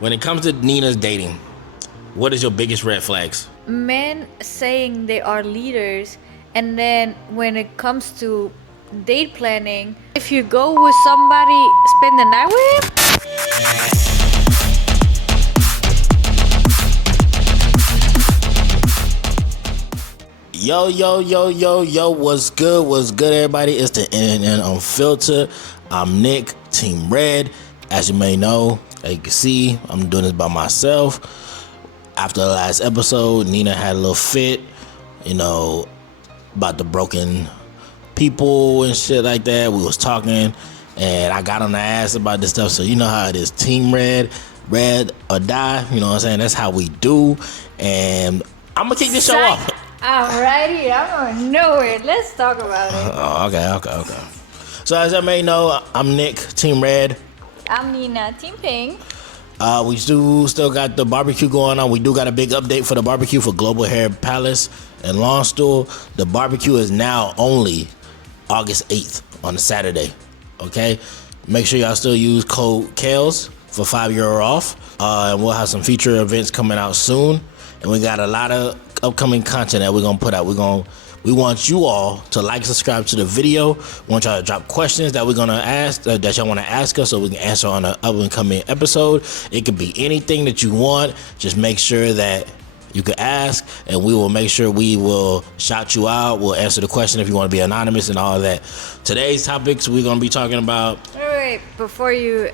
When it comes to Nina's dating, what is your biggest red flags? Men saying they are leaders, and then when it comes to date planning, if you go with somebody, spend the night with him. Yo, what's good, everybody? It's the N&N Unfiltered. I'm Nick, Team Red. As you may know, as you can see, I'm doing this by myself. After the last episode, Nina had a little fit, about the broken people and shit like that. We was talking, and I got on the ass about this stuff, so you know how it is. Team Red or die, you know what I'm saying? That's how we do, and I'm gonna kick this show off. I'm right here. I'm gonna know it. Let's talk about it. Okay. So as I may know, I'm Nick, Team Red. I'm Nina, Team Pink. We still got the barbecue going on. We do got a big update for the barbecue for Global Hair Palace and Landstuhl. The barbecue is now only August 8th on a Saturday. Okay? Make sure y'all still use code KALES for €5 off. And we'll have some feature events coming out soon. And we got a lot of upcoming content that we're gonna put out. We want you all to like, subscribe to the video. We want y'all to drop questions that we're gonna ask, that y'all want to ask us, so we can answer on an upcoming episode. It could be anything that you want. Just make sure that you can ask, and we will make sure we will shout you out. We'll answer the question if you want to be anonymous and all that. Today's topics we're gonna be talking about. Wait, before you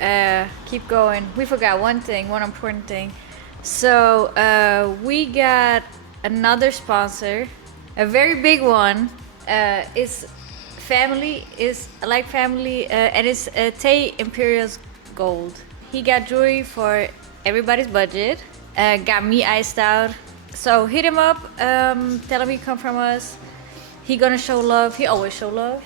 keep going, we forgot one important thing. So we got another sponsor, a very big one. It's family, and it's Taes Imperial Gold. He got jewelry for everybody's budget. Got me iced out. So hit him up. Tell him you come from us. He gonna show love. He always show love.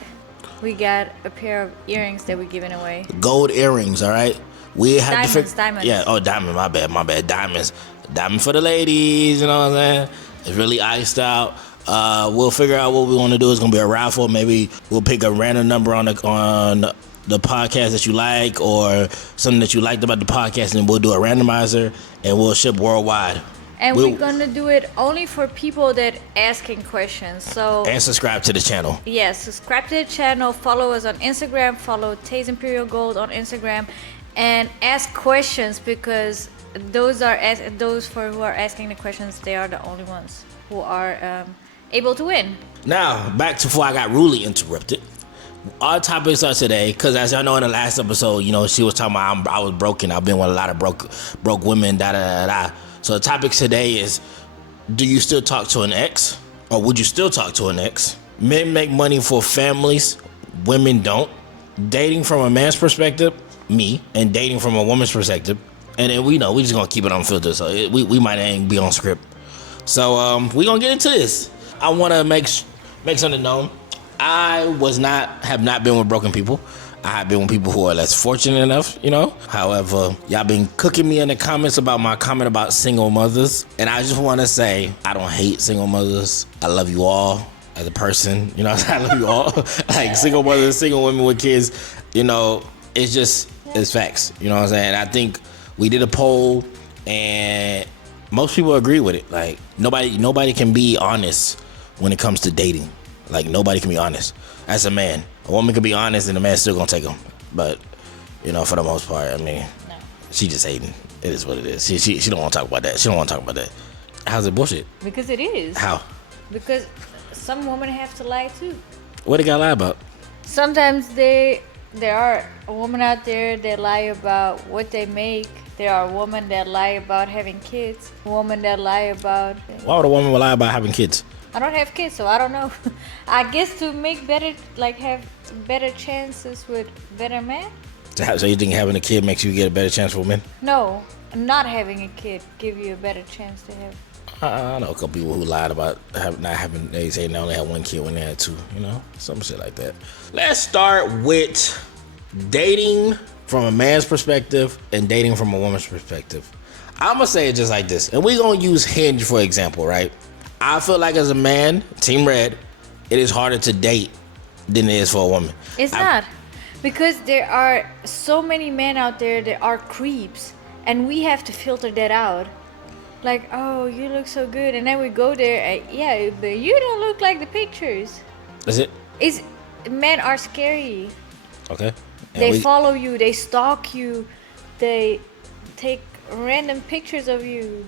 We got a pair of earrings that we're giving away. Gold earrings, all right. We had diamonds. Yeah, diamond. My bad. Diamonds. Diamond for the ladies. You know what I'm saying? It's really iced out. We'll figure out what we want to do. It's gonna be a raffle. Maybe we'll pick a random number on the podcast that you like, or something that you liked about the podcast, and we'll do a randomizer, and we'll ship worldwide. And we're gonna do it only for people that asking questions. So and subscribe to the channel. Yes, subscribe to the channel. Follow us on Instagram. Follow Taes Imperial Gold on Instagram, and ask questions, because those who are asking the questions, they are the only ones who are able to win. Now, back to before I got rudely interrupted. Our topics are today, because as y'all know in the last episode, she was talking about I was broken. I've been with a lot of broke women, So the topic today is, do you still talk to an ex? Or would you still talk to an ex? Men make money for families, women don't. Dating from a man's perspective, me, and dating from a woman's perspective. And then we just gonna keep it unfiltered, so we might ain't be on script. So we gonna get into this. I wanna make something known. I have not been with broken people. I have been with people who are less fortunate enough, However, y'all been cooking me in the comments about my comment about single mothers. And I just wanna say, I don't hate single mothers. I love you all as a person, I love you all. Like single mothers, single women with kids, it's facts, you know what I'm saying? I think we did a poll, and most people agree with it. Like nobody can be honest when it comes to dating. Like nobody can be honest. As a man, a woman can be honest, and the man's still gonna take them. But for the most part, she just hating. It is what it is. She don't want to talk about that. How's it bullshit? Because it is. How? Because some women have to lie too. What they gotta lie about? Sometimes there are a woman out there that lie about what they make. There are women that lie about having kids. Women that lie about... Why would a woman lie about having kids? I don't have kids, so I don't know. I guess to make better, have better chances with better men. So you think having a kid makes you get a better chance for men? No, not having a kid give you a better chance to have. I know a couple people who lied about not having. They say they only had one kid when they had two. Some shit like that. Let's start with dating from a man's perspective and dating from a woman's perspective. I'm gonna say it just like this, and we're gonna use Hinge for example, right? I feel like as a man, Team Red, it is harder to date than it is for a woman. It's not, because there are so many men out there that are creeps, and we have to filter that out. Like, oh, you look so good, and then we go there, and, yeah, but you don't look like the pictures. Is it? Men are scary. Okay. And They follow you, they stalk you, they take random pictures of you.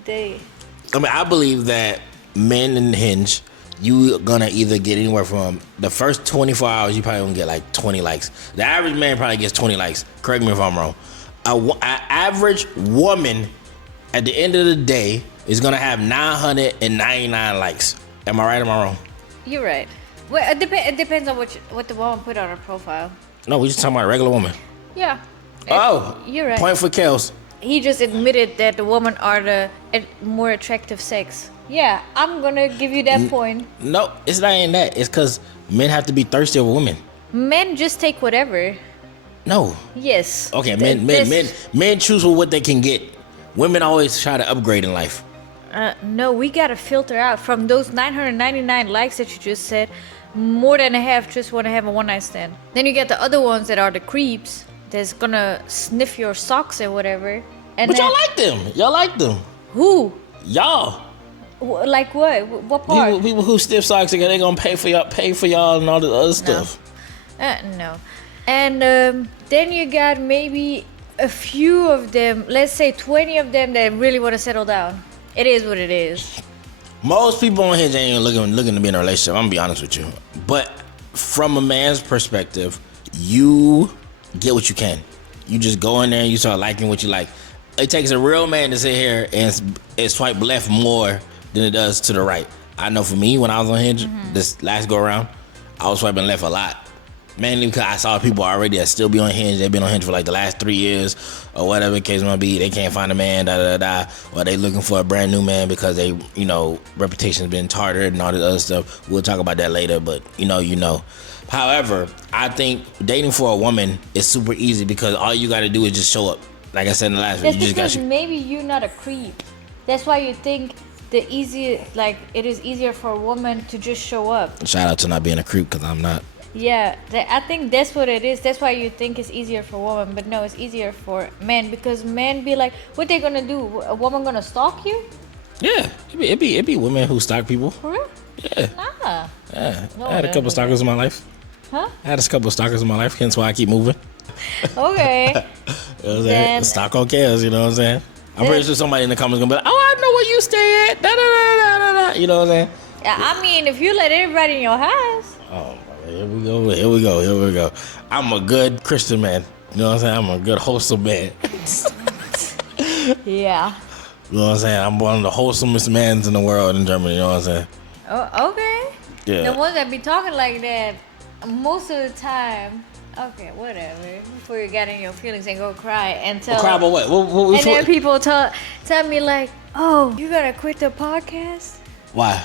I believe that men in Hinge, you gonna either get anywhere from the first 24 hours, you probably gonna get like 20 likes. The average man probably gets 20 likes. Correct me if I'm wrong. An average woman at the end of the day is gonna have 999 likes. Am I right or am I wrong? You're right. Well, it depends on what the woman put on her profile. No, we just talking about a regular woman. Yeah. You're right. Point for Kels. He just admitted that the women are the more attractive sex. Yeah, I'm gonna give you that point. No, it's not even that. It's because men have to be thirsty over women. Men just take whatever. No. Yes. Okay, men choose what they can get. Women always try to upgrade in life. No, we gotta filter out from those 999 likes that you just said. More than a half just want to have a one-night stand. Then you get the other ones that are the creeps that's gonna sniff your socks or whatever. But y'all like them. Y'all like them. Who? Y'all. Like what? What part? People who stiff socks, they gonna pay for y'all and all the other stuff. No. And then you got maybe a few of them, let's say 20 of them that really want to settle down. It is what it is. Most people on Hinge ain't even looking to be in a relationship. I'm gonna be honest with you. But from a man's perspective, you get what you can. You just go in there and you start liking what you like. It takes a real man to sit here and swipe left more than it does to the right. I know for me, when I was on Hinge, this last go around, I was swiping left a lot. Mainly because I saw people already that still be on Hinge. They've been on Hinge for like the last 3 years or whatever the case might be. They can't find a man, or they looking for a brand new man because they, reputation's been tarted and all this other stuff. We'll talk about that later, but you know. However, I think dating for a woman is super easy because all you got to do is just show up. Like I said in the last video, you just got maybe you're not a creep. That's why you think it is easier for a woman to just show up. Shout out to not being a creep because I'm not. Yeah, I think that's what it is. That's why you think it's easier for women, but no, it's easier for men because men be like, what they gonna do? A woman gonna stalk you? Yeah, it be women who stalk people. For real? Yeah. Ah. Yeah. No, I had a couple stalkers in my life. Huh? I had a couple stalkers in my life, hence why I keep moving. Okay. You know what I'm saying? Stalk on cares, you know what I'm saying? I'm pretty sure somebody in the comments gonna be like, oh, I know where you stay at. Da, da, da, da, da. You know what I'm saying? Yeah, I mean, if you let everybody in your house. Oh, here we go. I'm a good Christian man. You know what I'm saying? I'm a good wholesome man. Yeah. You know what I'm saying? I'm one of the wholesomest men in the world in Germany. You know what I'm saying? Oh, okay. Yeah. The ones that be talking like that most of the time. Okay, whatever. Before you get in your feelings and go cry and tell. Cry about what? And then people tell me like, oh, you gotta quit the podcast? Why?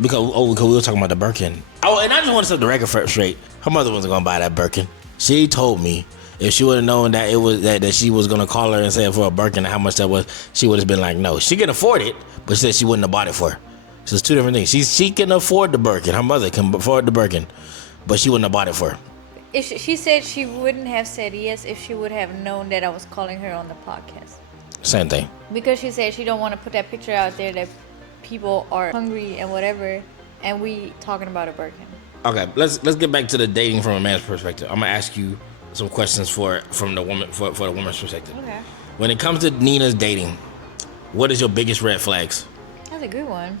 Because we were talking about the Birkin. Oh, and I just want to set the record straight. Her mother wasn't gonna buy that Birkin. She told me if she would have known that it was that she was gonna call her and say for a Birkin and how much that was, she would have been like, no, she can afford it, but she said she wouldn't have bought it for her. So it's two different things. She can afford the Birkin. Her mother can afford the Birkin, but she wouldn't have bought it for her. If she said she wouldn't have said yes if she would have known that I was calling her on the podcast. Same thing. Because she said she don't want to put that picture out there that people are hungry and whatever, and we talking about a Birkin. Okay, let's get back to the dating from a man's perspective. I'm gonna ask you some questions from the woman for the woman's perspective. Okay. When it comes to Nina's dating, what is your biggest red flags? That's a good one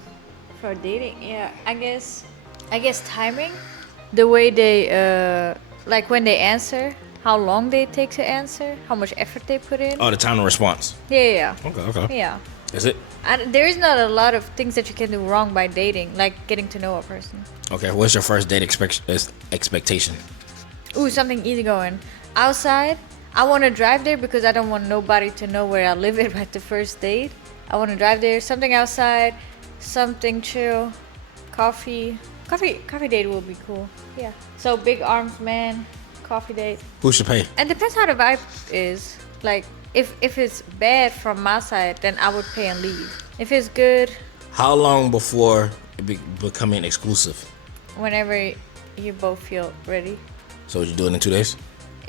for dating. Yeah, I guess timing, the way they like when they answer, how long they take to answer, how much effort they put in. Oh, the time of response. Yeah. Okay. Yeah. Is it? There is not a lot of things that you can do wrong by dating, like getting to know a person. Okay, what's your first date expectation? Ooh, something easygoing. Outside, I want to drive there because I don't want nobody to know where I live at the first date. I want to drive there, something outside, something chill, coffee date will be cool. Yeah. So big arms man, coffee date. Who should pay? And depends how the vibe is. Like if it's bad from my side, then I would pay and leave. If it's good, how long before it becoming exclusive? Whenever you both feel ready. So would you do it in 2 days?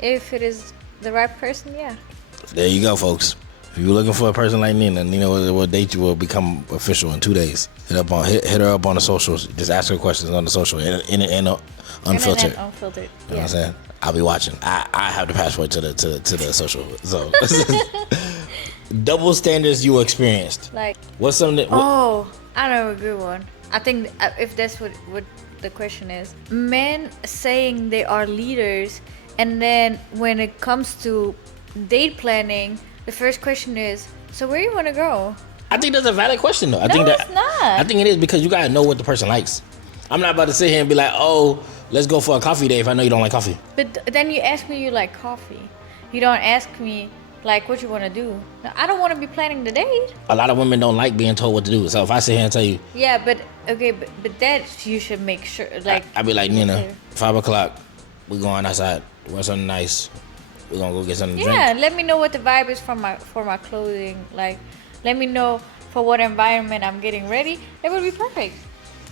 If it is the right person, yeah. There you go, folks. If you're looking for a person like Nina, Nina will date you, will become official in 2 days. Hit her up on the socials. Just ask her questions on the social. N&N Unfiltered. Unfiltered. You know what I'm saying? I'll be watching. I have the passport to the social. So double standards you experienced. Like what's something? I know a good one. I think if that's what the question is, men saying they are leaders, and then when it comes to date planning, the first question is, so where you want to go? I think that's a valid question though. It's not. I think it is because you gotta know what the person likes. I'm not about to sit here and be like, oh, let's go for a coffee date if I know you don't like coffee. But then you ask me you like coffee. You don't ask me like what you want to do. Now, I don't want to be planning the date. A lot of women don't like being told what to do. So if I sit here and tell you, yeah, but that you should make sure. Like I'd be like, Nina, 5 o'clock, we going outside. Wear something nice. We're gonna go get something to drink. Yeah, let me know what the vibe is for my clothing. Like, let me know for what environment I'm getting ready. It would be perfect.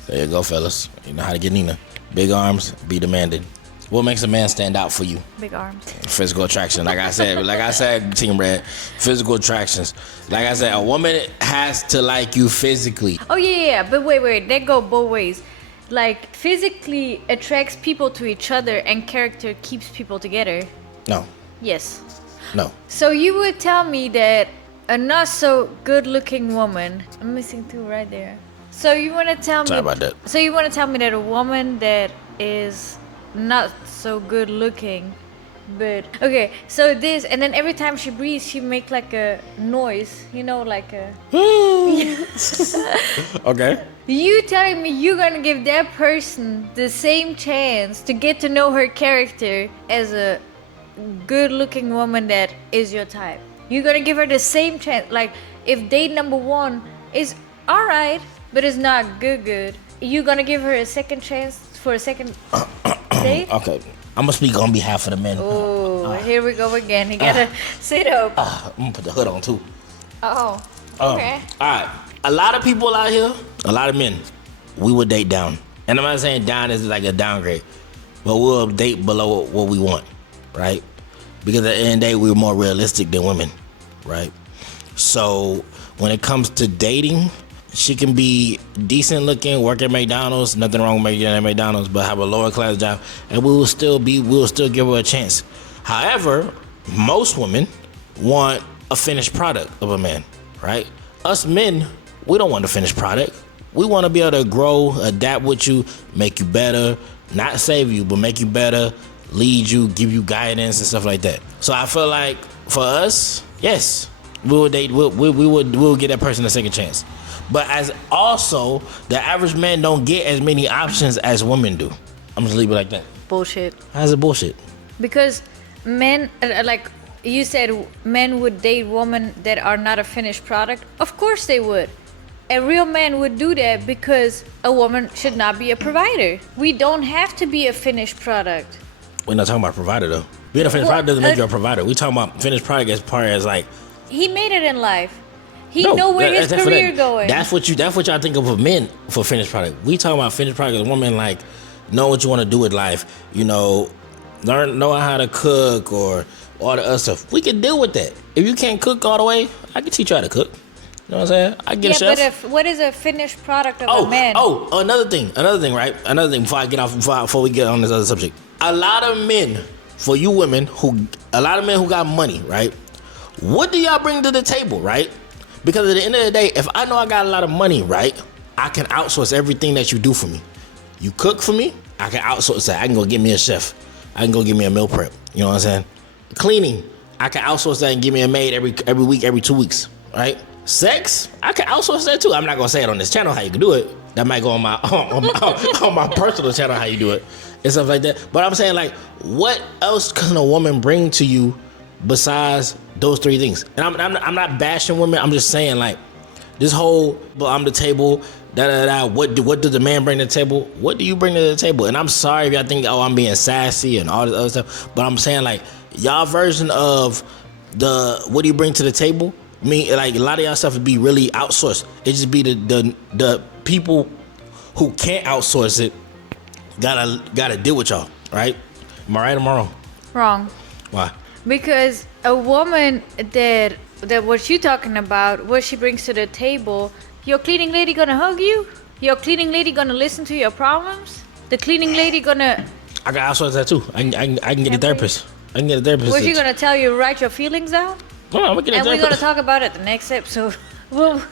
There you go, fellas. You know how to get Nina. Big arms, be demanding. What makes a man stand out for you? Big arms. Physical attraction. Like I said, Team Red, physical attractions. Like I said, a woman has to like you physically. Oh, yeah. But wait. They go both ways. Like, physically attracts people to each other and character keeps people together. No. Yes. No. So you would tell me that a not so good looking woman, I'm missing two right there. So you want to tell me Sorry about that. So you want to tell me that a woman that is not so good looking, but okay, so this, and then every time she breathes she make like a noise, you know, like a Okay. You telling me you're gonna give that person the same chance to get to know her character as a good looking woman that is your type? You're gonna give her the same chance? Like, if date number one is alright but it's not good, you gonna give her a second chance for a second date? Okay. I'm gonna speak on behalf of the men. Oh, here we go again. You gotta sit up. I'm gonna put the hood on too. Oh, okay. Alright. A lot of people out here, a lot of men, we would date down. And I'm not saying down is like a downgrade, but we'll date below what we want, right? Because at the end of the day, we're more realistic than women, right? So when it comes to dating, she can be decent looking, work at McDonald's, nothing wrong with working at McDonald's, but have a lower class job, and we'll still give her a chance. However, most women want a finished product of a man, right? Us men, we don't want a finished product. We want to be able to grow, adapt with you, make you better, not save you, but make you better, lead you, give you guidance and stuff like that. So I feel like for us, yes, we'll give that person a second chance. But as also, the average man don't get as many options as women do. I'm just leave it like that. Bullshit. How's it bullshit? Because men, like you said, men would date women that are not a finished product. Of course they would. A real man would do that because a woman should not be a provider. We don't have to be a finished product. We're not talking about provider though. Being a finished product doesn't make you a provider. We talking about finished product as far as like he made it in life. He know where his career going. That's what y'all think of men for finished product. We talking about finished product as a woman, like know what you want to do with life. You know, know how to cook or all the other stuff. We can deal with that. If you can't cook all the way, I can teach you how to cook. You know what I'm saying? I get a chef. Yeah, but what is a finished product of a man? Another thing, right? Another thing before we get on this other subject. A lot of men, for you women who got money, right? What do y'all bring to the table, right? Because at the end of the day, if I know I got a lot of money, right, I can outsource everything that you do for me. You cook for me, I can outsource that. I can go get me a chef. I can go get me a meal prep. You know what I'm saying? Cleaning, I can outsource that and give me a maid every week, every 2 weeks, right? Sex, I can outsource that too. I'm not gonna say it on this channel how you can do it. That might go on my on my personal channel how you do it and stuff like that. But I'm saying, like, what else can a woman bring to you besides those three things? And I'm not bashing women. I'm just saying, like, this whole I'm the table, what does the man bring to the table? What do you bring to the table? And I'm sorry if y'all think, I'm being sassy and all this other stuff, but I'm saying, like, y'all version of the what do you bring to the table? Like, a lot of y'all stuff would be really outsourced. It just be the people who can't outsource it gotta deal with y'all, right? Am I right or am I wrong? Wrong. Why? Because a woman that that what you talking about, what she brings to the table. Your cleaning lady gonna hug you? Your cleaning lady gonna listen to your problems? The cleaning lady gonna... I got outsource that too. I can get a therapist. I can get a therapist. Was she gonna tell you write your feelings out? No, I'm gonna get a And therapist. we're gonna talk about it the next episode. Well,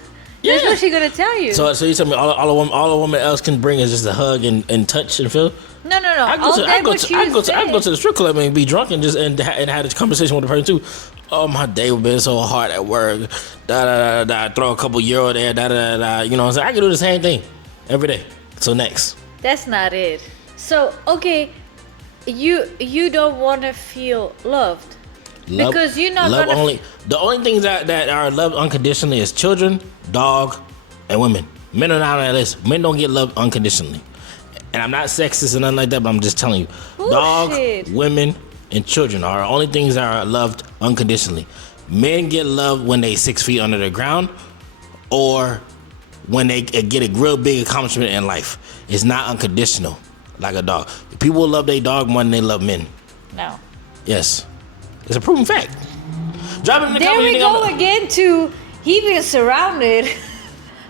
that's what she gonna tell you. So you tell me all a woman else can bring is just a hug and touch and feel? No. I go to the strip club and be drunk and just and have this conversation with the person too. Oh, my day has been so hard at work. Throw a couple euro there. You know what I'm saying? I can do the same thing every day. So next. That's not it. So okay, you don't want to feel loved because you're not love gonna. The only things that are loved unconditionally is children, dog, and women. Men are not on that list. Men don't get loved unconditionally. And I'm not sexist or nothing like that, but I'm just telling you. Bullshit. Dog, women, and children are the only things that are loved unconditionally. Men get loved when they 6 feet under the ground or when they get a real big accomplishment in life. It's not unconditional like a dog. People love their dog more than they love men. No. Yes. It's a proven fact. Drop it in the There comments. we go again to he being surrounded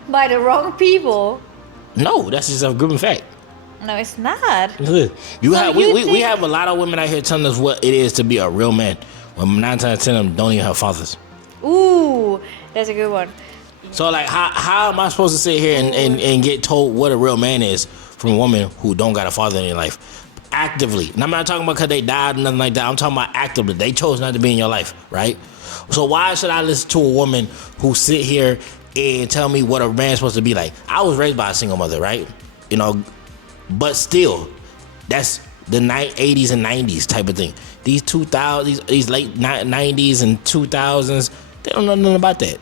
by the wrong people. No, that's just a proven fact. No, it's not. We have a lot of women out here telling us what it is to be a real man. When 9 times 10 of them don't even have fathers. Ooh, that's a good one. So like, how am I supposed to sit here and get told what a real man is from a woman who don't got a father in their life? Actively. And I'm not talking about because they died or nothing like that. I'm talking about actively. They chose not to be in your life, right? So why should I listen to a woman who sit here and tell me what a man's supposed to be like? I was raised by a single mother, right? You know, but still, that's the 80s and 90s type of thing. These 2000s, these late 90s and 2000s, they don't know nothing about that.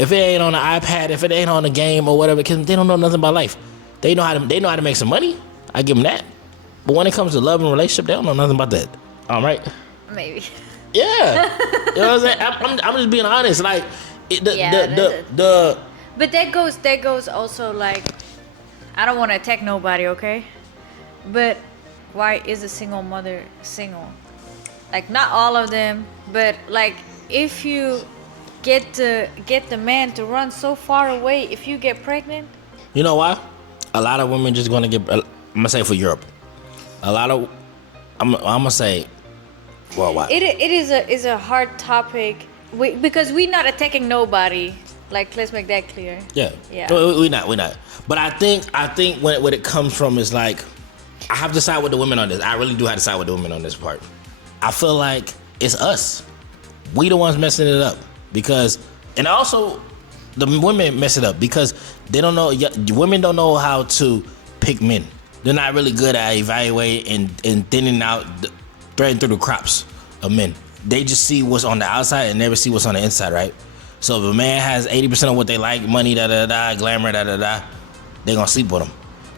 If it ain't on the iPad, if it ain't on the game or whatever, cause they don't know nothing about life. They know how to make some money. I give them that. But when it comes to love and relationship, they don't know nothing about that. All right? Maybe. Yeah. You know what I'm saying? I'm just being honest. Like, But that goes also like, I don't want to attack nobody, okay? But why is a single mother single? Like, not all of them, but like, if you get the man to run so far away, if you get pregnant. You know why? A lot of women just gonna get. I'm gonna say for Europe. A lot of. I'm gonna say. Well, why? It is a hard topic because we're not attacking nobody. Like, let's make that clear. Yeah. Yeah. No, we're not. But I think when it comes from is like, I have to side with the women on this. I really do have to side with the women on this part. I feel like it's us. We the ones messing it up because, and also the women mess it up because they don't know. Women don't know how to pick men. They're not really good at evaluating and thinning out, threading through the crops of men. They just see what's on the outside and never see what's on the inside, right? So if a man has 80% of what they like, money, glamour, they gonna sleep with him.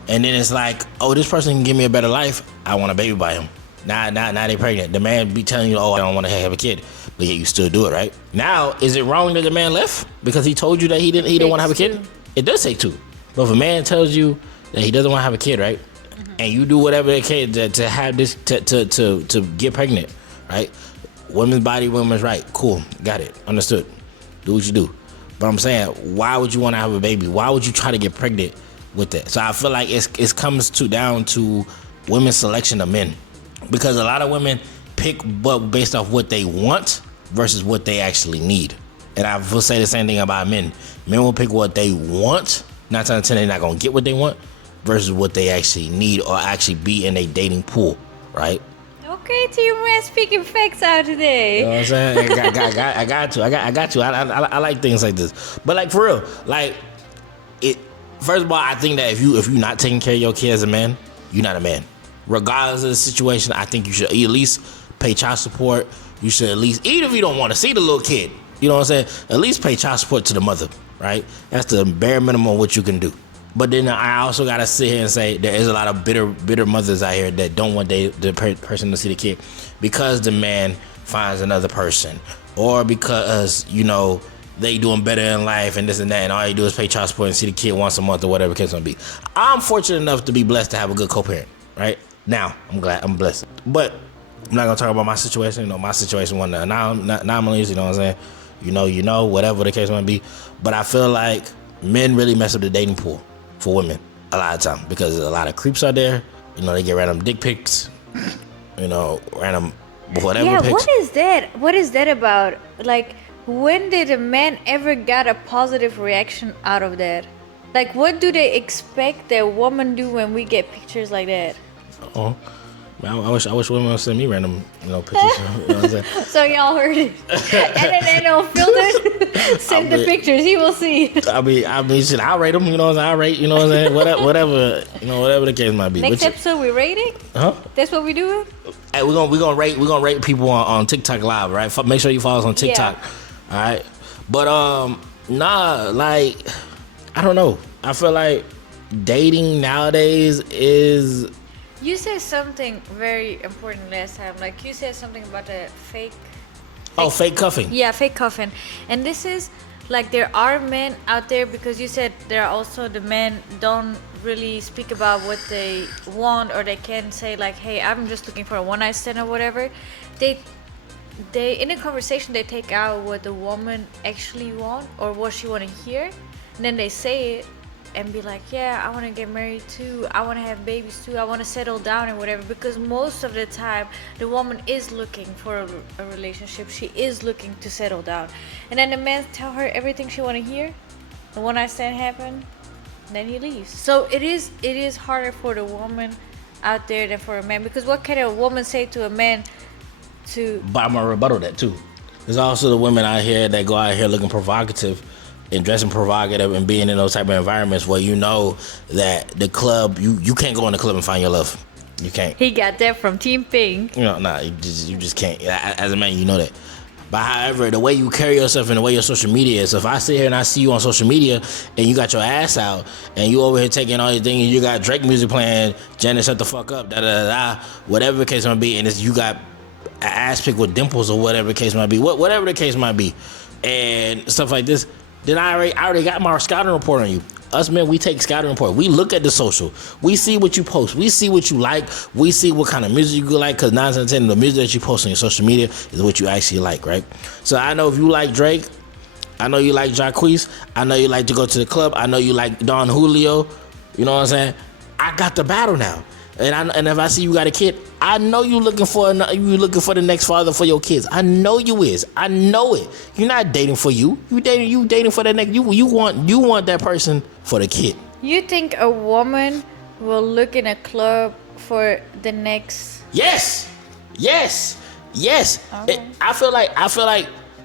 And then it's like, oh, this person can give me a better life. I want a baby by him. Now they pregnant. The man be telling you, oh, I don't want to have a kid, but yet you still do it, right? Now, is it wrong that the man left because he told you that he didn't want to have a kid? It does take two. But if a man tells you that he doesn't want to have a kid, right, and you do whatever it can to have this to get pregnant, right? Women's body, women's right. Cool, got it, understood. Do what you do. But I'm saying, why would you want to have a baby? Why would you try to get pregnant with that? So I feel like it comes down to women's selection of men. Because a lot of women pick based off what they want versus what they actually need. And I will say the same thing about men. Men will pick what they want. 9 times out of 10, they're not going to get what they want versus what they actually need or actually be in a dating pool, right? Okay, to your man speaking facts out today. You know what I'm saying? I got you. I like things like this. But like for real, like it. First of all, I think that if you're not taking care of your kid as a man, you're not a man. Regardless of the situation, I think you should at least pay child support. You should at least, even if you don't want to see the little kid, you know what I'm saying? At least pay child support to the mother, right? That's the bare minimum what you can do. But then I also gotta sit here and say there is a lot of bitter mothers out here that don't want the person to see the kid because the man finds another person or because they doing better in life and this and that, and all you do is pay child support and see the kid once a month or whatever the case may be. I'm fortunate enough to be blessed to have a good co-parent, right? Now, I'm blessed. But I'm not gonna talk about my situation. My situation wasn't anomalies, you know what I'm saying? whatever the case might be. But I feel like men really mess up the dating pool for women a lot of time because there's a lot of creeps out there. They get random dick pics, random whatever Yeah, pics. what is that? What is that about? Like, when did a man ever got a positive reaction out of that? Like, what do they expect that women do when we get pictures like that? Oh, man, I wish women would send me random, pictures. You know what I'm saying? So y'all heard it. N&N Unfiltered. Send the pictures. He will see. Shit, I'll rate them. I'll rate. You know what I'm saying? Whatever the case might be. Next episode, we rating. Huh? That's what we do. Hey, we're gonna rate people on TikTok live, right? Make sure you follow us on TikTok. Yeah. All right. But like, I don't know. I feel like dating nowadays is. You said something very important last time. Like, you said something about the fake Fake cuffing. Yeah, fake cuffing. And this is like, there are men out there, because you said there are also the men don't really speak about what they want, or they can say like, hey, I'm just looking for a one night stand or whatever. They in a conversation, they take out what the woman actually want or what she want to hear, and then they say it and be like, yeah, I want to get married too, I want to have babies too, I want to settle down and whatever. Because most of the time the woman is looking for a relationship, she is looking to settle down, and then the man tell her everything she want to hear, the one night stand happen, then he leaves. So it is harder for the woman out there than for a man, because what can a woman say to a man to... But I'm gonna rebuttal that too. There's also the women out here that go out here looking provocative and dressing provocative and being in those type of environments where that the club, you can't go in the club and find your love. You can't. He got that from Team Pink. You just can't. As a man, you know that. But however, the way you carry yourself and the way your social media is, if I sit here and I see you on social media and you got your ass out and you over here taking all these things, you got Drake music playing, Janet shut the fuck up, whatever the case might be, and you got an ass pick with dimples or whatever the case might be, whatever the case might be, and stuff like this, then I already got my scouting report on you. Us men, we take scouting report. We look at the social. We see what you post. We see what you like. We see what kind of music you like, because 9 out of 10 the music that you post on your social media is what you actually like, right? So I know if you like Drake, I know you like Jacquees, I know you like to go to the club, I know you like Don Julio, you know what I'm saying? I got the battle now. And if I see you got a kid, I know you looking for the next father for your kids. I know you is. I know it. You're not dating for you. You dating for the next. You want that person for the kid. You think a woman will look in a club for the next? Yes. Okay. I feel like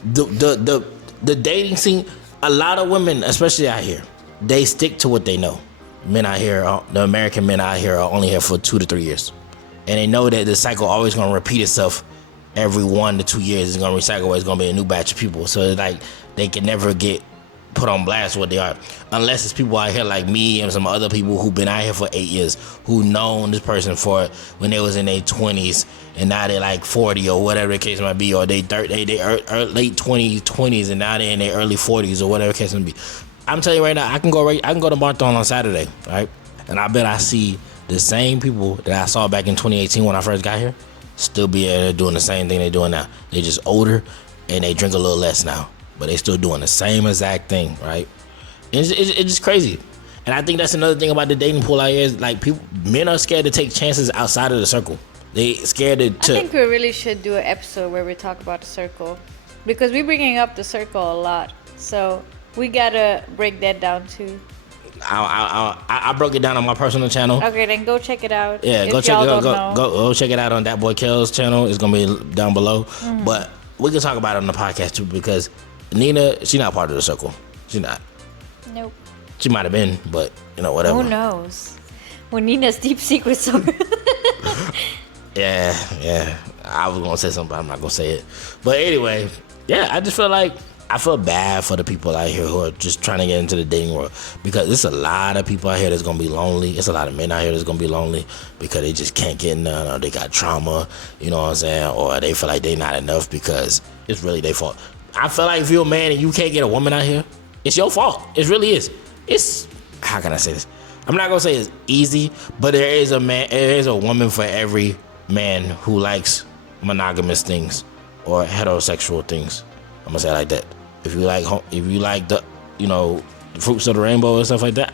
the dating scene. A lot of women, especially out here, they stick to what they know. Men out here, the American men out here are only here for 2 to 3 years. And they know that the cycle always going to repeat itself every 1 to 2 years. It's going to recycle. It's going to be a new batch of people. So it's like they can never get put on blast what they are. Unless it's people out here like me and some other people who've been out here for 8 years, who known this person for when they was in their 20s and now they're like 40 or whatever the case might be, or they late 20s and now they're in their early 40s or whatever the case might be. I'm telling you right now, I can go to Marathon on Saturday, right? And I bet I see the same people that I saw back in 2018 when I first got here still be there doing the same thing they're doing now. They're just older and they drink a little less now, but they still doing the same exact thing, right? It's just crazy. And I think that's another thing about the dating pool out here is like men are scared to take chances outside of the circle. They scared to. I think we really should do an episode where we talk about the circle, because we're bringing up the circle a lot. So we gotta break that down too. I broke it down on my personal channel. Okay, then go check it out. Yeah, go check it out on that boy Kel's channel. It's gonna be down below. Mm-hmm. But we can talk about it on the podcast too, because Nina, she's not part of the circle. She's not. Nope. She might have been, but whatever. Who knows? When Nina's deep secrets are. Yeah. I was gonna say something, but I'm not gonna say it. But anyway, yeah, I just feel like I feel bad for the people out here who are just trying to get into the dating world, because there's a lot of people out here that's gonna be lonely. It's a lot of men out here that's gonna be lonely because they just can't get none, or they got trauma, you know what I'm saying, or they feel like they're not enough because it's really their fault. I feel like if you're a man and you can't get a woman out here, it's your fault. It really is. It's, how can I say this? I'm not gonna say it's easy, but there is a woman for every man who likes monogamous things or heterosexual things. I'm gonna say it like that. if you like the, you know, the fruits of the rainbow and stuff like that,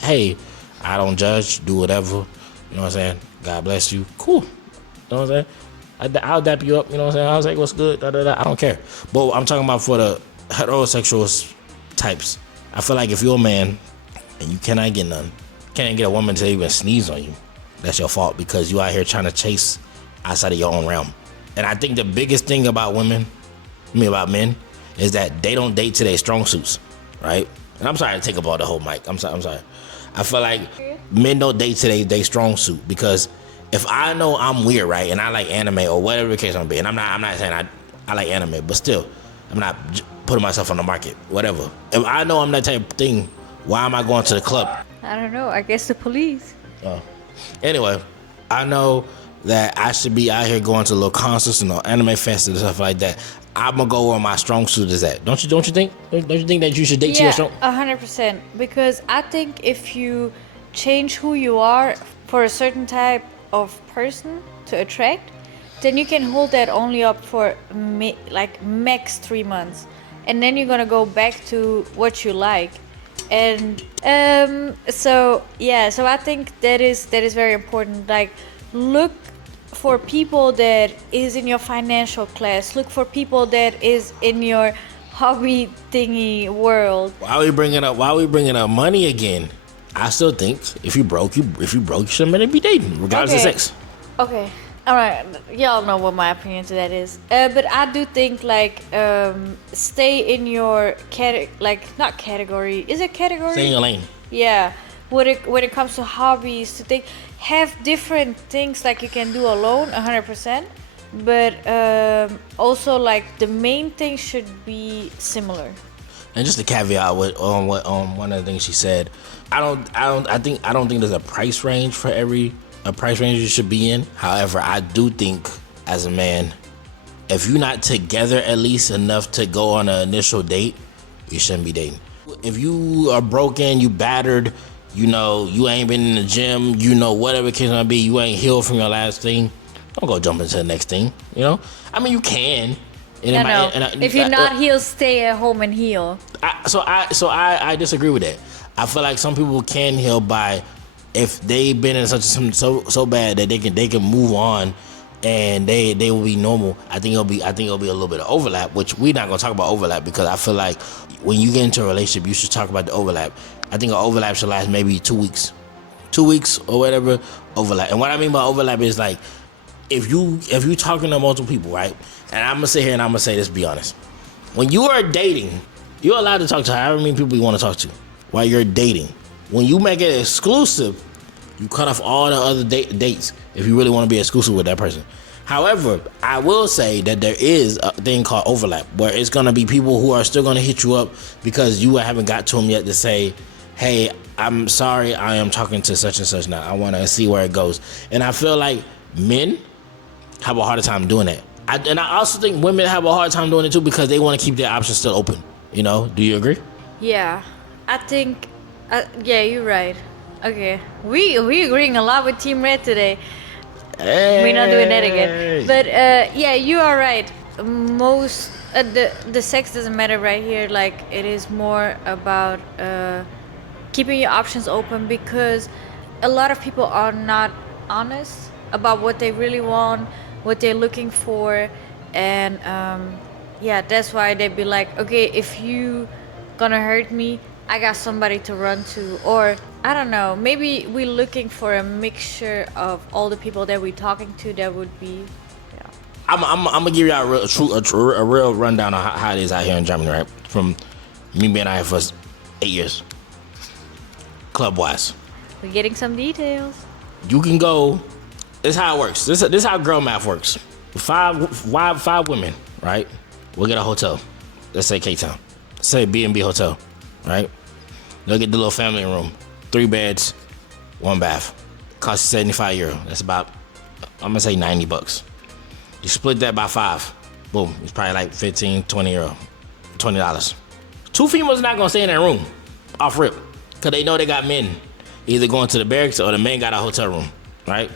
hey, I don't judge. Do whatever. You know what I'm saying? God bless you. Cool. You know what I'm saying? I'll dap you up. You know what I'm saying? I was like, what's good? Da, da, da. I don't care. But I'm talking about for the heterosexual types. I feel like if you're a man and you cannot get none, can't get a woman to even sneeze on you, that's your fault, because you out here trying to chase outside of your own realm. And I think the biggest thing about about men, is that they don't date to their strong suits, right? And I'm sorry to take up all the whole mic. I'm sorry. I feel like men don't date to their strong suit, because if I know I'm weird, right, and I like anime or whatever the case may be, and I'm not saying I like anime, but still, I'm not putting myself on the market, whatever. If I know I'm that type of thing, why am I going to the club? I don't know. I guess the police. Anyway, I know that I should be out here going to little concerts and anime fests and stuff like that. I'm gonna go where my strong suit is at. Don't you think? Don't you think that you should date to your strong? 100%. Because I think if you change who you are for a certain type of person to attract, then you can hold that only up for max 3 months, and then you're gonna go back to what you like. And so I think that is very important. Like, look for people that is in your financial class. Look for people that is in your hobby thingy world. Why are we bringing up money again? I still think if you broke, you shouldn't be dating, regardless of sex. Okay. All right. Y'all know what my opinion to that is. But I do think stay in your not category. Is it category? Stay in your lane. Yeah. When it comes to hobbies, to have different things like you can do alone, 100%. But also the main thing should be similar. And just a caveat on one of the things she said, I don't think there's a price range for a price range you should be in. However, I do think as a man, if you're not together at least enough to go on an initial date, you shouldn't be dating. If you are broken, you battered, you know, you ain't been in the gym, you know, whatever the case might be, you ain't healed from your last thing, don't go jump into the next thing, you know? I mean, you can. If you're not healed, stay at home and heal. I disagree with that. I feel like some people can heal by, if they've been in something so bad that they can move on and they will be normal. I think it'll be a little bit of overlap, which we're not gonna talk about overlap, because I feel like when you get into a relationship, you should talk about the overlap. I think an overlap should last maybe 2 weeks. 2 weeks or whatever, overlap. And what I mean by overlap is if you talking to multiple people, right? And I'm gonna sit here and I'm gonna say this, be honest. When you are dating, you're allowed to talk to however many people you want to talk to while you're dating. When you make it exclusive, you cut off all the other dates if you really want to be exclusive with that person. However, I will say that there is a thing called overlap, where it's going to be people who are still going to hit you up because you haven't got to them yet to say, hey, I'm sorry, I am talking to such and such now. I want to see where it goes. And I feel like men have a harder time doing that. And I also think women have a hard time doing it too, because they want to keep their options still open. You know, do you agree? Yeah, I think, you're right. Okay, we agreeing a lot with Team Red today. Hey. We're not doing that again. But you are right. Most the sex doesn't matter right here. Like, it is more about keeping your options open, because a lot of people are not honest about what they really want, what they're looking for, and that's why they be like, okay, if you gonna hurt me, I got somebody to run to. Or I don't know, maybe we're looking for a mixture of all the people that we're talking to. That would be, yeah. I'm gonna give you a real rundown on how it is out here in Germany, right? From me being out here for 8 years, club wise. We're getting some details. You can go. This is how it works. This is how girl math works. Five women, right? We'll get a hotel. Let's say K-Town. Let's say B&B hotel, right? They'll get the little family room. 3 beds, 1 bath. Costs €75. That's about, I'm gonna say $90. You split that by 5. Boom. It's probably like 15, €20. $20. 2 females not gonna stay in that room off rip, because they know they got men either going to the barracks or the men got a hotel room, right?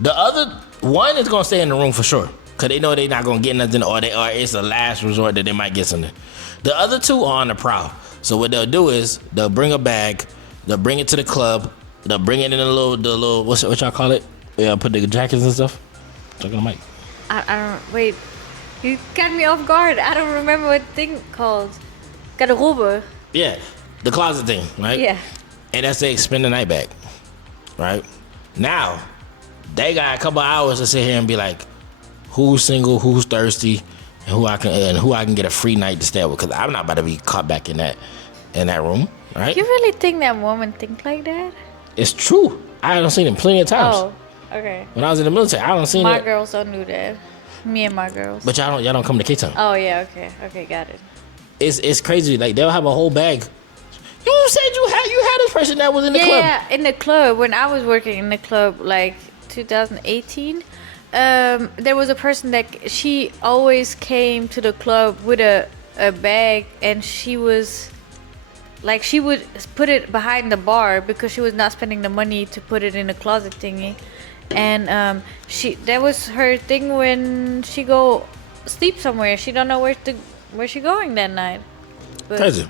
The other one is gonna stay in the room for sure, because they know they're not gonna get nothing, or it's the last resort that they might get something. The other two are on the prowl. So what they'll do is they'll bring a bag, they'll bring it to the club, they'll bring it in the little what y'all call it? Yeah, put the jackets and stuff. Talking to Mike. I don't wait. You got me off guard. I don't remember what thing called. Garderobe. Yeah, the closet thing, right? Yeah. And that's they spend the night back, right? Now, they got a couple hours to sit here and be like, who's single, who's thirsty, and who I can get a free night to stay with, because I'm not about to be caught back in that room, right? You really think that women think like that? It's true. I done seen it plenty of times. Oh, okay. When I was in the military, I done seen it. My girls don't do that. Me and my girls. But y'all don't come to K-Town. Oh yeah, okay, got it. It's crazy. Like they'll have a whole bag. You said you had this person that was in the club. Yeah, in the club when I was working in the club, like 2018. There was a person that she always came to the club with a bag, and she was like, she would put it behind the bar because she was not spending the money to put it in the closet thingy. And that was her thing when she go sleep somewhere. She don't know where she going that night. But, crazy,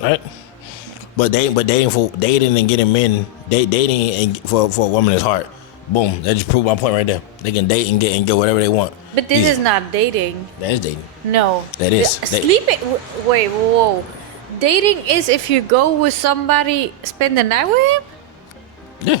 right? But dating and getting men, dating and for a woman is hard. Boom, that just proved my point right there. They can date and get whatever they want. But this Easy. is not dating. That is dating. No. That is. Sleeping. Wait, whoa. Dating is if you go with somebody, spend the night with him? Yeah.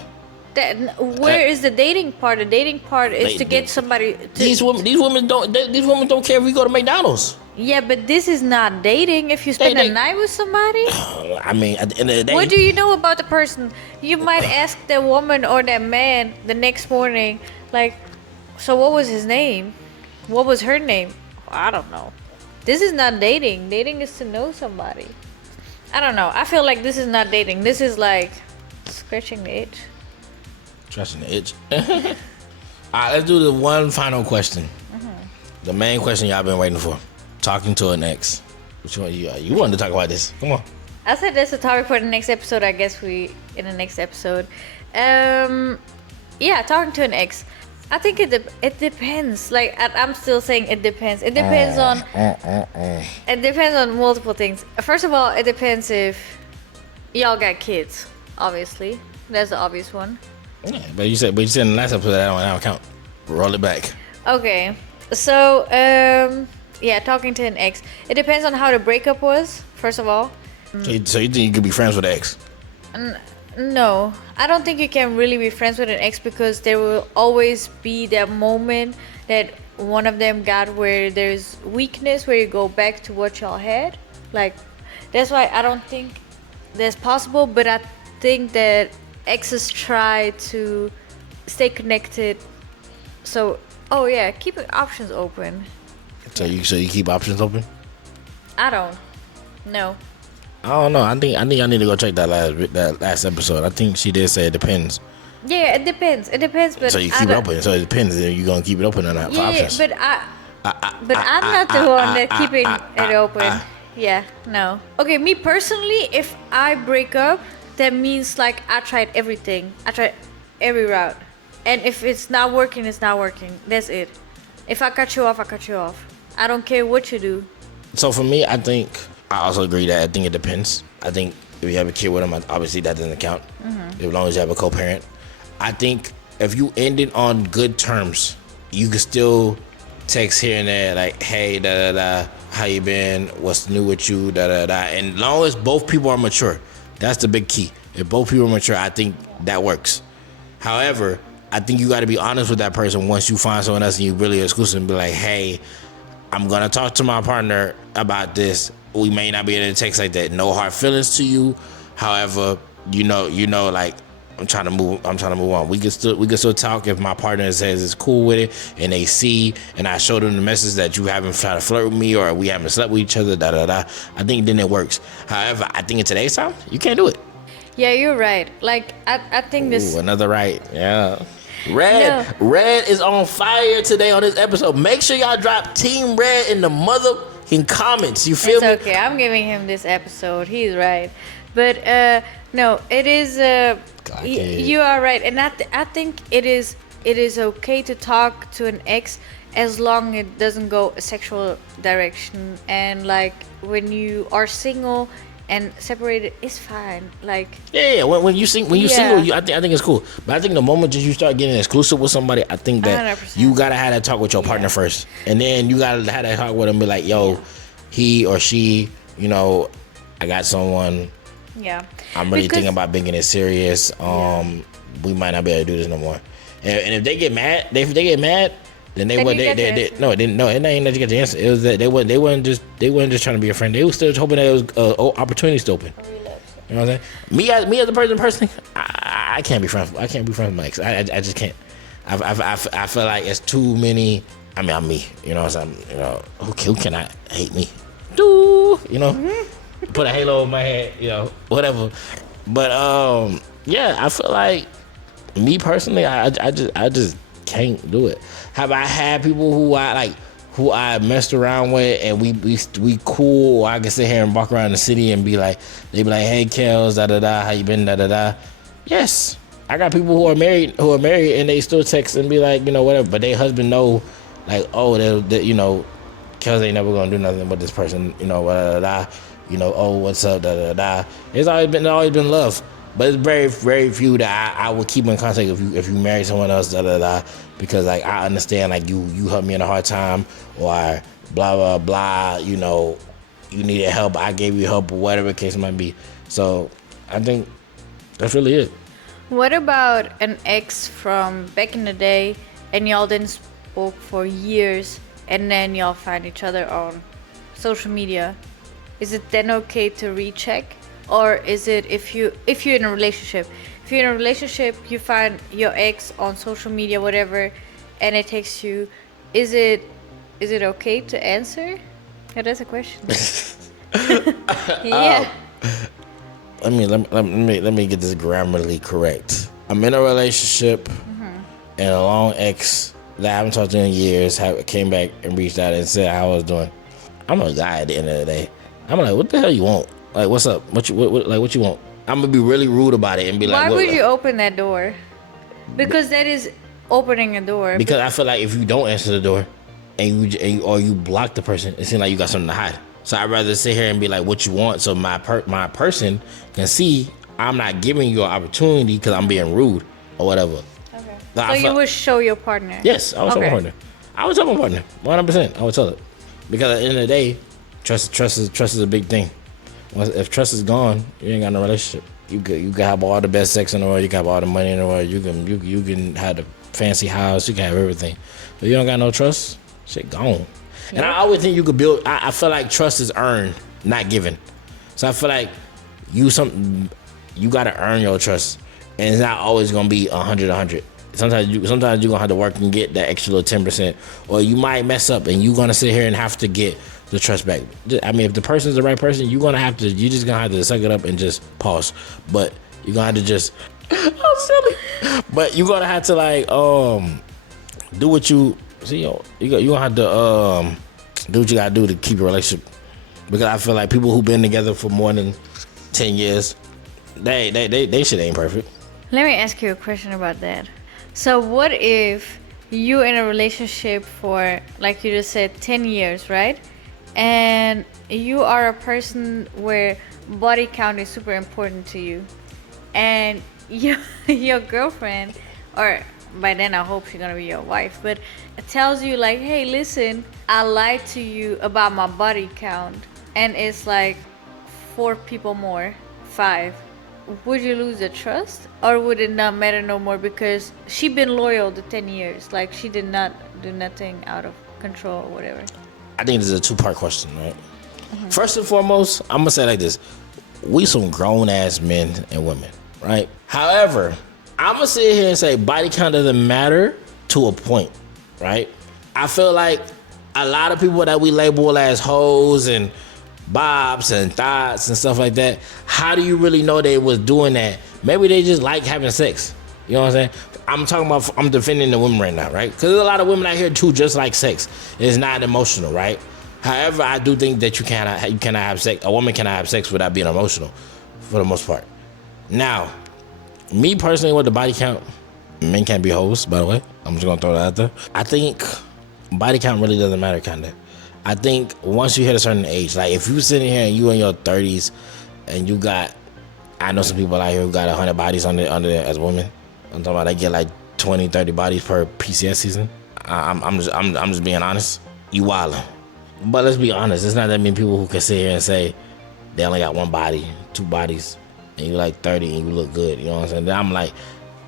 Where is the dating part? The dating part is to get somebody. These women don't care if we go to McDonald's. Yeah, but this is not dating. If you spend a night with somebody. I mean, at the end of the day. What do you know about the person? You might ask the woman or the man the next morning, like, so what was his name? What was her name? I don't know. This is not dating. Dating is to know somebody. I don't know. I feel like this is not dating. This is like scratching the itch. Scratching the itch. All right, let's do the one final question. The main question y'all been waiting for. Talking to an ex. Which one you wanted to talk about this? Come on. I said that's a topic for the next episode. I guess in the next episode. Yeah, talking to an ex. I think it depends. Like I'm still saying it depends. It depends on. It depends on multiple things. First of all, it depends if y'all got kids. Obviously, that's the obvious one. Yeah, but you said in the last episode that I don't count. Roll it back. Okay, so yeah, talking to an ex. It depends on how the breakup was. First of all. So you think you could be friends with an ex? No, I don't think you can really be friends with an ex because there will always be that moment that one of them got where there's weakness, where you go back to what y'all had. Like, that's why I don't think that's possible, but I think that exes try to stay connected. So, oh yeah, keeping options open. So you keep options open? I don't. No. I don't know. I think I need to go check that last episode. I think she did say it depends. Yeah, it depends. It depends, but so you keep it open. So it depends. Are you gonna keep it open or not? For options? But I'm not the one that keeping it open. Yeah, no. Okay, me personally, if I break up, that means like I tried everything. I tried every route, and if it's not working, it's not working. That's it. If I cut you off, I cut you off. I don't care what you do. So for me, I think I also agree that I think it depends. I think if you have a kid with them, obviously that doesn't count. As long as you have a co-parent. I think if you ended on good terms, you could still text here and there like, hey, da da da, how you been? What's new with you? Da da da. And as long as both people are mature, that's the big key. If both people are mature, I think that works. However, I think you got to be honest with that person once you find someone else and you really exclusive and be like, hey, I'm gonna talk to my partner about this. We may not be able to text like that. No hard feelings to you. However, you know, like I'm trying to move on. We can still talk if my partner says it's cool with it and they see and I show them the message that you haven't tried to flirt with me or we haven't slept with each other. Da da da. I think then it works. However, I think in today's time you can't do it. Yeah, you're right. Like I think this. Ooh, another right. Yeah. Red is on fire today on this episode. Make sure y'all drop Team Red in the motherfucking comments. You feel me? It's okay. I'm giving him this episode. He's right. But no, it is. You are right, and I think it is okay to talk to an ex as long it doesn't go a sexual direction, and like when you are single and separated, it's fine. Like when you single, I think it's cool. But I think the moment that you start getting exclusive with somebody, I think that 100%. you gotta have that talk with your partner first, and then you gotta have that talk with them, be like, yo, he or she, you know, I got someone. Yeah. I'm really thinking about making it serious. We might not be able to do this no more. And if they get mad, then it ain't that you get the answer. It was that they weren't just trying to be a friend. They were still hoping that it was opportunity to open. You know what I'm saying? Me as a person personally, I can't be friends. I can't be friends with my ex. I just can't. I feel like it's too many. I mean, I'm me. You know what I'm saying? You know, who cannot hate me? You know, put a halo over my head. You know, whatever. But yeah, I feel like me personally, I just can't do it. Have I had people who I messed around with and we cool, or I can sit here and walk around the city and be like, they be like, hey Kels, da da da, how you been, da da da. Yes, I got people who are married and they still text and be like, you know, whatever, but their husband know, like, oh, they you know, Kels ain't never gonna do nothing with this person, you know, da da da, you know, oh, what's up, da da da. It's always been love. But it's very, very few that I would keep in contact if you marry someone else, da da da, because like I understand like you helped me in a hard time, or blah blah blah, you know, you needed help, I gave you help, or whatever the case might be. So I think that's really it. What about an ex from back in the day, and y'all didn't spoke for years, and then y'all find each other on social media? Is it then okay to recheck? Or is it if you're in a relationship? If you're in a relationship, you find your ex on social media, whatever, and it takes you. Is it okay to answer? Yeah, that's a question. Yeah. Let me get this grammarly correct. I'm in a relationship, and a long ex that I haven't talked to in years came back and reached out and said how I was doing. I'm a guy at the end of the day. I'm like, what the hell you want? Like, what's up? What you want? I'm gonna be really rude about it and be like, why would you open that door? Because that is opening a door. Because I feel like if you don't answer the door, and you block the person, it seems like you got something to hide. So I'd rather sit here and be like, what you want, so my person can see I'm not giving you an opportunity because I'm being rude or whatever. Okay. So you would show your partner? Yes, I would show my partner. I would tell my partner 100%. I would tell it, because at the end of the day, trust is a big thing. If trust is gone, you ain't got no relationship. You can have all the best sex in the world. You can have all the money in the world. You can have the fancy house. You can have everything. But you don't got no trust, shit gone. Yep. And I always think you could build. I feel like trust is earned, not given. So I feel like you gotta earn your trust, and it's not always gonna be 100. Sometimes you're gonna have to work and get that extra little 10%, or you might mess up and you're gonna sit here and have to get the trust back. I mean, if the person's the right person, you're just gonna have to suck it up and just pause. But you're gonna have to just silly. But you're gonna have to like do what you see. You gonna have to do what you gotta do to keep your relationship. Because I feel like people who've been together for more than 10 years, they shit ain't perfect. Let me ask you a question about that. So what if you in a relationship for, like you just said, 10 years, right? And you are a person where body count is super important to you, and your girlfriend, or by then I hope she's gonna be your wife, but it tells you like, hey, listen, I lied to you about my body count, and it's like 4 people more, 5. Would you lose the trust, or would it not matter no more because she been loyal to 10 years? Like, she did not do nothing out of control or whatever. I think this is a 2-part question, right? Mm-hmm. First and foremost, I'm gonna say it like this: we some grown ass men and women, right? However, I'm gonna sit here and say body count doesn't matter to a point, right? I feel like a lot of people that we label as hoes and bobs and thoughts and stuff like that, how do you really know they was doing that? Maybe they just like having sex. You know what I'm saying? I'm defending the women right now, right? Because there's a lot of women out here too just like sex. It's not emotional, right? However, I do think that you cannot have sex. A woman cannot have sex without being emotional, for the most part. Now, me personally with the body count, men can't be hoes, by the way. I'm just gonna throw that out there. I think body count really doesn't matter, kind of. I think once you hit a certain age, like if you sitting here and you in your 30s and you got, I know some people out here who got 100 bodies under there as women. I'm talking about they get like 20, 30 bodies per PCS season. I'm just being honest. You wildin'. But let's be honest, there's not that many people who can sit here and say they only got one body, 2 bodies, and you're like 30 and you look good. You know what I'm saying? Then I'm like,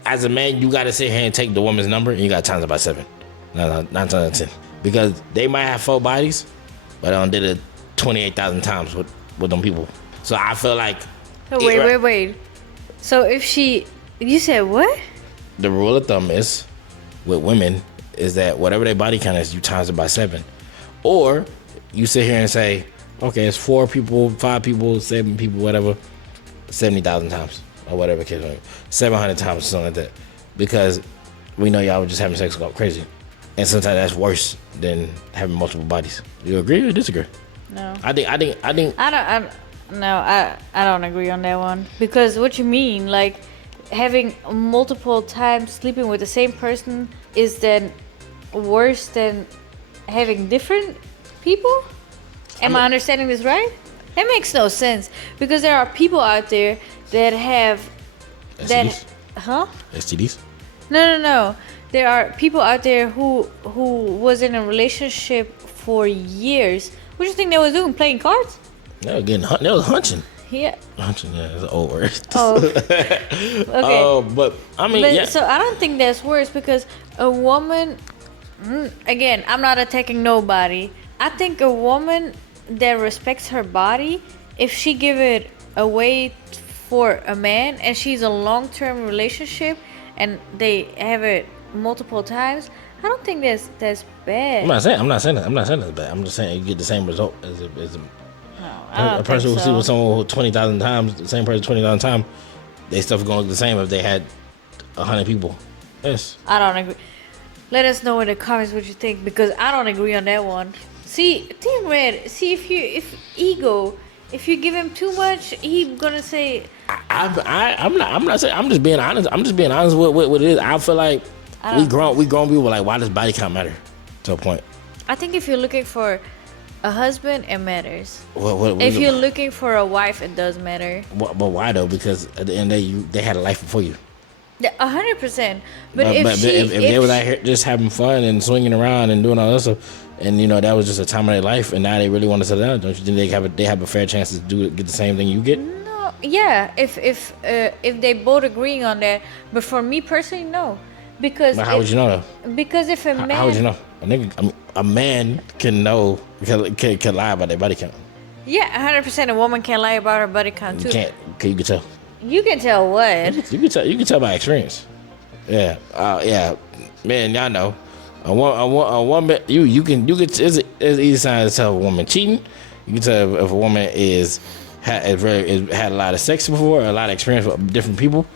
as a man, you got to sit here and take the woman's number and you got to times it by 7. 9 times out of 10. Because they might have 4 bodies, but they did it 28,000 times with them people. So I feel like... Oh, wait. So if she... You said what? The rule of thumb is, with women, is that whatever their body count is, you times it by 7. Or you sit here and say, okay, it's 4 people, 5 people, 7 people, whatever, 70,000 times or whatever, 700 times or something like that. Because we know y'all were just having sex go crazy. And sometimes that's worse than having multiple bodies. You agree or disagree? No. I don't agree on that one. Because what you mean, like having multiple times sleeping with the same person is then worse than having different people? Am I understanding this right? That makes no sense. Because there are people out there that have STDs? Huh? STDs? No. There are people out there who was in a relationship for years. What do you think they was doing? Playing cards? They was hunching. Yeah. Hunching, yeah, it's an old word. Oh. Okay. But I mean, yeah. So I don't think that's worse because a woman, again, I'm not attacking nobody. I think a woman that respects her body, if she give it away for a man and she's a long-term relationship and they have it multiple times, I don't think that's bad. I'm not saying that's bad. I'm just saying you get the same result as a person who sleeps with someone who 20,000 times, the same person 20,000 times, they stuff going to look the same if they had 100 people. Yes. I don't agree. Let us know in the comments what you think because I don't agree on that one. See, Team Red. See if you give him too much, he's gonna say. I'm not saying. I'm just being honest. I'm just being honest with what it is. I feel like we grown people. Like, why does body count matter? To a point. I think if you're looking for a husband, it matters. What if you're looking for a wife, it does matter. But why though? Because at the end of the day, they had a life before you. 100%. But if they were out here just having fun and swinging around and doing all that stuff, and that was just a time of their life, and now they really want to settle down, don't you think they have a fair chance to get the same thing you get? No, yeah. If they both agreeing on that, but for me personally, no, because. But how would you know though? Because if a man. How would you know? A man can know can lie about their body count. Yeah, 100%. A woman can lie about her body count too. You can tell. You can tell what? You can tell by experience. Yeah, man, y'all know. A woman, you can it's easy sign to tell a woman cheating. You can tell if a woman had a lot of sex before, or a lot of experience with different people,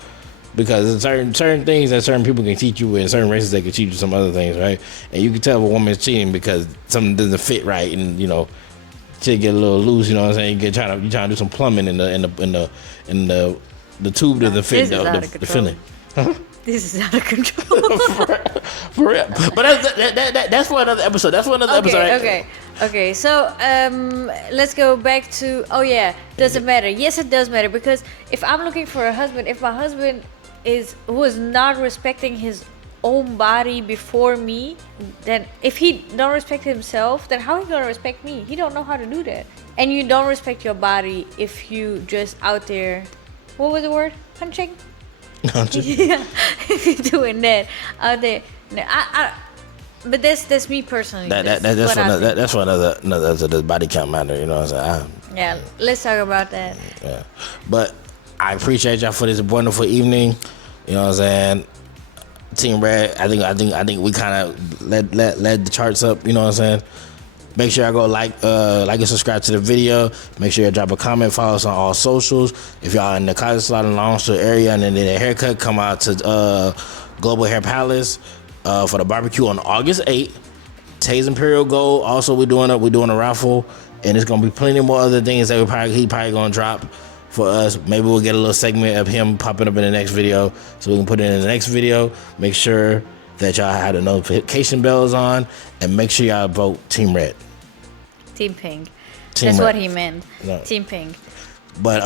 because there's certain things that certain people can teach you, and certain races they can teach you some other things, right? And you can tell if a woman is cheating because something doesn't fit right, and she get a little loose. You know what I'm saying? You trying to do some plumbing in the tube doesn't fit the filling. Huh? This is out of control. for real. But that's for another episode. Okay. So let's go back to. Oh yeah, does it matter? Yes, it does matter because if I'm looking for a husband, if my husband was not respecting his own body before me, then if he don't respect himself, then how he gonna respect me? He don't know how to do that. And you don't respect your body if you just out there. What was the word? Hunching. Yeah, if you're doing that out there, but that's me personally. That's for another body count matter. You know what I'm saying? Yeah, let's talk about that. Yeah, but I appreciate y'all for this wonderful evening. You know what I'm saying? Team Red, I think we kind of led the charts up. You know what I'm saying? Make sure y'all go like and subscribe to the video. Make sure you drop a comment. Follow us on all socials. If y'all in the Kaiserslautern and Landstuhl area and then need a haircut, come out to Global Hair Palace for the barbecue on August 8th. Taes Imperial Gold. Also, we're doing a raffle, and it's gonna be plenty more other things that he probably gonna drop for us. Maybe we'll get a little segment of him popping up in the next video, so we can put it in the next video. Make sure that y'all had the notification bells on, and make sure y'all vote Team Red. Team Pink. Team That's Red. what he meant. No. Team Pink. But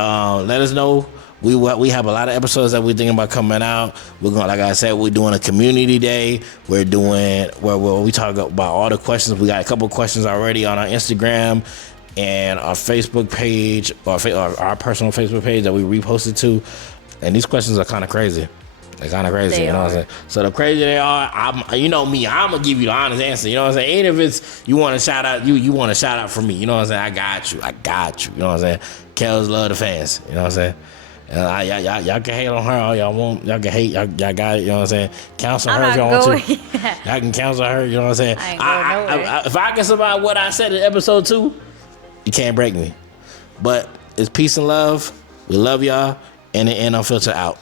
let us know. We have a lot of episodes that we're thinking about coming out. We're going, like I said, we're doing a community day. We're doing where we talk about all the questions. We got a couple questions already on our Instagram and our Facebook page, or our personal Facebook page that we reposted to. And these questions are kind of crazy. They're kind of crazy, They you know what I'm saying? So the crazier they are, you know me, I'm gonna give you the honest answer, you know what I'm saying? Ain't if it's you want to shout out, you want to shout out for me, you know what I'm saying? I got you, you know what I'm saying? Kels love the fans, you know what I'm saying? Y'all can hate on her all y'all want, y'all can hate, y'all got it, you know what I'm saying? Counsel her if y'all want to. Y'all can counsel her, you know what I'm saying? I ain't going nowhere. If I can survive what I said in episode 2, you can't break me. But it's peace and love. We love y'all. N&N Unfiltered out.